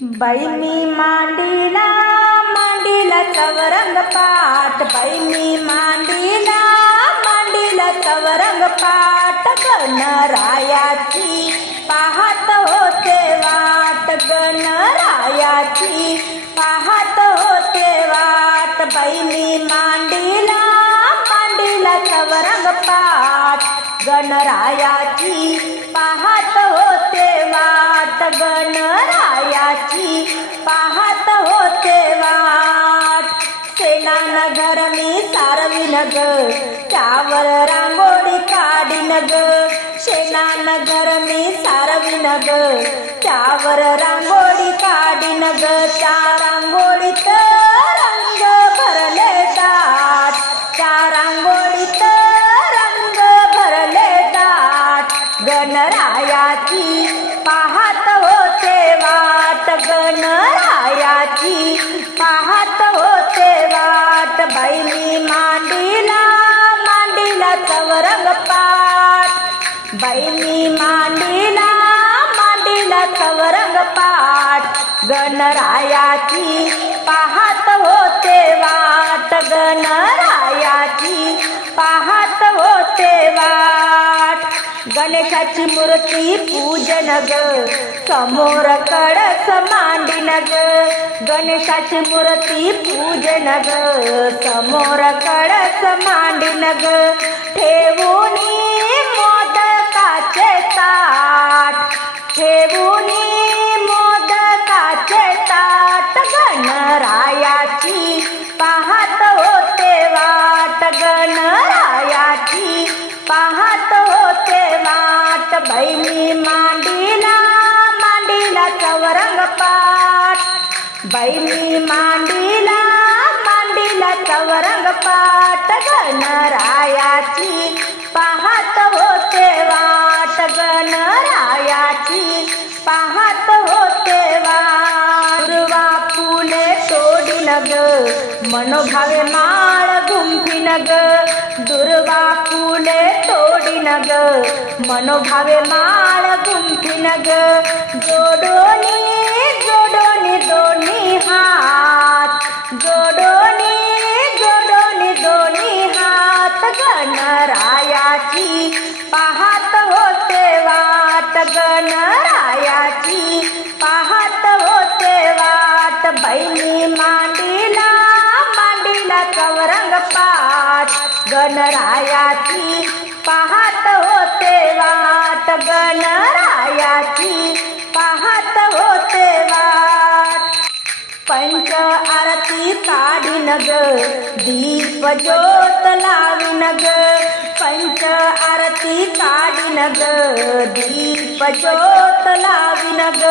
बाई मी मांडीला चवरंग पाट, बाई मी मांडीला चवरंग पाट, गणरायाची पाहत होते वाट, गणरायाची पाहत होते वाट, बाई मी मांडीला चवरंग पाट, गणरायाची पाहत होते वाट, गणरायाची पाहत होते वाट. सेनानगर मी सारविन ग, त्यावर रांगोळी काढीन ग, सेनानगर मी सारविन ग, त्यावर रांगोळी काढीन ग, त्या रांगोळीत रंग भरले दाट, त्या रांगोळीत रंग भरले दाट, गणरायाची पाहत होते वाट, गणरायाची पाहत होते वाट, बाई मी मांडीला चवरंग पाट, बाई मी मांडीला चवरंग पाट, गणरायाची पाहत होते वाट, गणरायाची पाहत होते वाट. गणेशाची मूर्ती पूजन ग, समोर कळस मांडीन ग, गणेशाची मूर्ती पूजन ग, समोर कळस मांडीन ग, ठेवूनी मोदकाचे ताट, ठेवूनी मोदकाचे ताट, गणरायाची पाहत होते वाट, गणरायाची पाहत होते वाट, बाई मी मांडीला चवरंग पाट, बाई मी मांडीला चवरंग पाट, गणरायाची पाहत होते वाट, गणरायाची पाहत होते वाट. दुर्वा फुले तोडीन ग, मनोभावे माळ गुंफीन ग, दुर्वा फुले तोडीन ग, मनोभावे माळ गुंफीन ग, जोडोनी दोन्ही हात, जोडोनी दोन्ही हात, गणरायाची पाहत होते वाट, गणरायाची पाहत होते वाट, बाई मी मांडीला चवरंग पाट, गणरायाची पाहत होते वाट, गणरायाची पाहत होते वाट. पंच आरती काढीन ग, दीप ज्योत लावीन ग, पंच आरती काढीन ग, दीप ज्योत लावीन ग,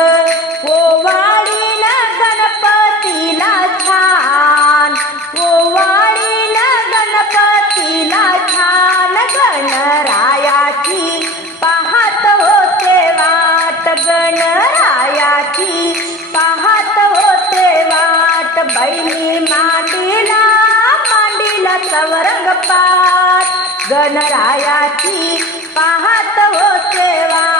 ओवाळीन गणपतीला छान, ओवाळीन गणपतीला छान, गणरायाची पाहत होते वाट, गणरायाची पाहत होते वाट, बाई मी मांडीला चवरंग पाट, गणरायाची पाहत होते वाट.